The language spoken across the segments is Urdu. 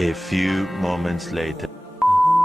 A few moments later.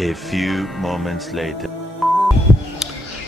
A few moments later.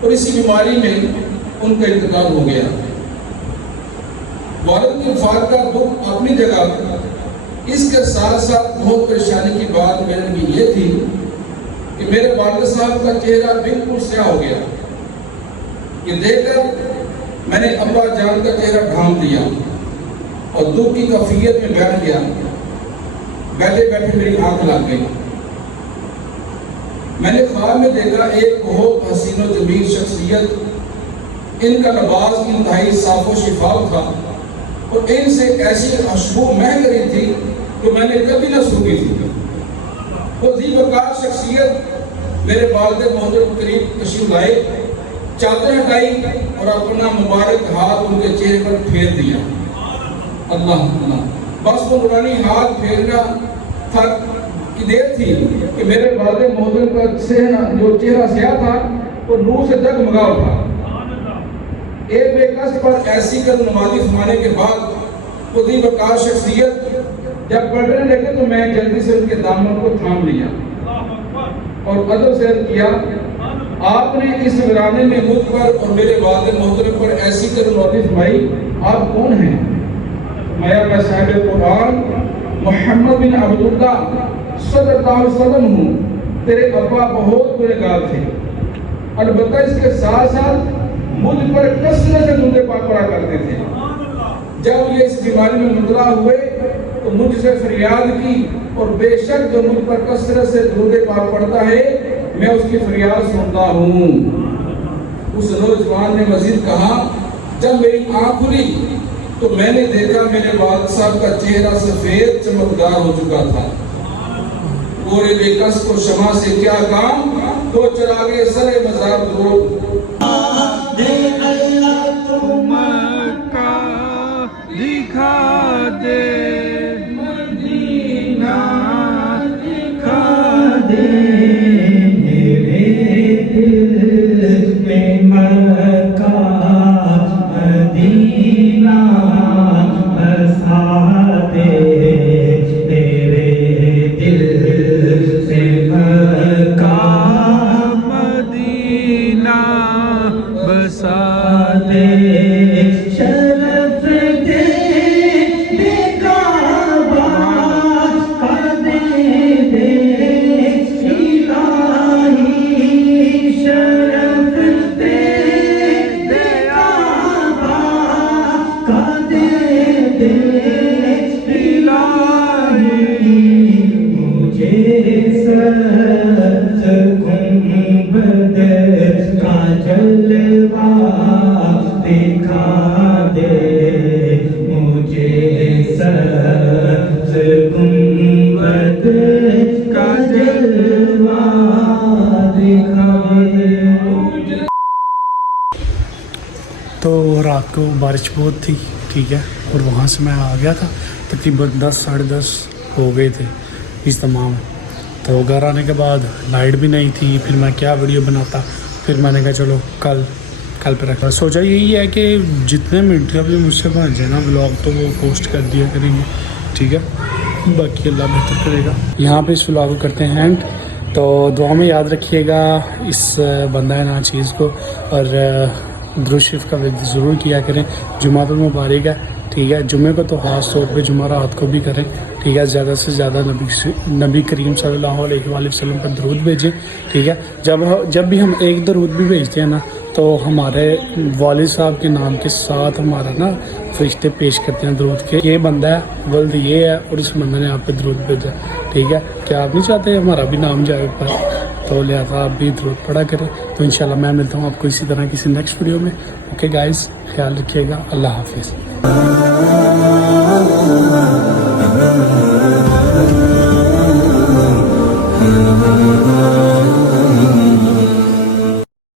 اور اسی بیماری میں ان کا انتقال ہو گیا۔ والد کی وفات کا دکھ اپنی جگہ، اس کے ساتھ ساتھ بہت پریشانی کی بات میرے لیے یہ تھی کہ میرے والد صاحب کا چہرہ بالکل سیاہ ہو گیا۔ یہ دیکھ کر میں نے ابا جان کا چہرہ ڈھانپ دیا اور دکھ کی کیفیت میں بیٹھ گیا۔ بیٹھے بیٹھے میری آنکھ لگ گئی۔ میں نے خواب میں دیکھا ایک بہت حسین و جمیل شخصیت، ان کا لباس انتہائی صاف و شفاف تھا اور ان سے ایسی خوشبو مہک رہی تھی کہ میں نے کبھی نہ سونگھی تھی۔ وہ ذی وقار شخصیت میرے والد محترم قریب تشریف لائے، چادر ہٹائی اور اپنا مبارک ہاتھ ان کے چہرے پر پھیر دیا۔ اللہ اللہ، بس وہ نورانی ہاتھ پھیرنا تھا کی دیر تھی کہ میرے والد محترم کا جو چہرہ سیاہ تھا وہ نور سے جگمگا اٹھا۔ ایک بے کس پر ایسی کر نمازی فرمانے کے بعد وہ ذی وقار شخصیت جب پلٹنے لگے تو میں جلدی سے ان کے دامن کو تھام لیا اور ادب سے عرض کیا، آپ نے اس ویرانے میں مجھ پر اور میرے والد محترم پر ایسی کر نمازی فرمائی، آپ کون ہیں؟ میں صاحب قرآن محمد بن عبداللہ صلی اللہ علیہ وسلم ہوں۔ تیرے ابا بہت گنہگار تھے، البتہ اس کے ساتھ ساتھ مجھ پر کثرت سے درود پاک پڑھا کرتے تھے۔ جب یہ اس بیماری میں مبتلا ہوئے تو مجھ سے فریاد کی اور بے شک جو مجھ پر کثرت سے درود پاک پڑھتا ہے میں اس کی فریاد سنتا ہوں۔ اس نوجوان نے مزید کہا، جب میری آنکھ کھلی تو میں نے دیکھا میرے والد صاحب کا چہرہ سفید چمکدار ہو چکا تھا۔ گورے بے کس کو شمع سے کیا کام، تو چراغے سر مزار درود۔ دکھا دے مدینہ، دکھا دے میرے دل میں مکہ مدینہ بسا دے، میرے دل میں مکہ مدینہ بسا دے، شرف دے بے کعبہ کا دے دے الہی، شرف دے بے کعبہ کا دے دے الہی، مجھے سبز گنبد کا جلوہ دکھا دے، مجھے سبز گنبد کا جلوہ دکھا دے۔ تو رات کو بارش بہت تھی، ٹھیک ہے، اور وہاں سے میں آ گیا تھا، تقریباً 10 ساڑھے 10 ہو گئے تھے اس تمام۔ تو گھر آنے کے بعد لائٹ بھی نہیں تھی، پھر میں کیا ویڈیو بناتا، پھر میں نے کہا چلو کل پہ رکھا۔ سوچا یہی ہے کہ جتنے منٹ کا بھی مجھ سے بن جائے نا ولاگ تو وہ پوسٹ کر دیا کریں گے، ٹھیک ہے، باقی اللہ بہتر کرے گا۔ یہاں پہ اس ولاگ کو کرتے ہیں اینڈ، تو دعا میں یاد رکھیے گا اس بندہ نا چیز کو، اور درود شریف کا ورد ضرور کیا کریں۔ جمعہ پر مبارک ہے، ٹھیک ہے، جمعے کو تو خاص طور پہ جمعہ رات کو بھی کریں، ٹھیک ہے، زیادہ سے زیادہ نبی کریم صلی اللہ علیہ وآلہ وسلم پر درود بھیجیں، ٹھیک ہے۔ جب بھی ہم ایک درود بھی بھیجتے ہیں نا تو ہمارے والد صاحب کے نام کے ساتھ ہمارا نا فرشتے پیش کرتے ہیں درود کے، یہ بندہ ہے، ولد یہ ہے، اور اس بندے نے آپ پہ درود بھیجا، ٹھیک ہے۔ کیا آپ نہیں چاہتے ہمارا بھی نام جائے اوپر؟ تو لہٰذا آپ بھی درود پڑھا کریں۔ تو انشاءاللہ میں ملتا ہوں آپ کو اسی طرح کسی نیکسٹ ویڈیو میں۔ اوکے گائز، خیال رکھیے گا، اللہ حافظ۔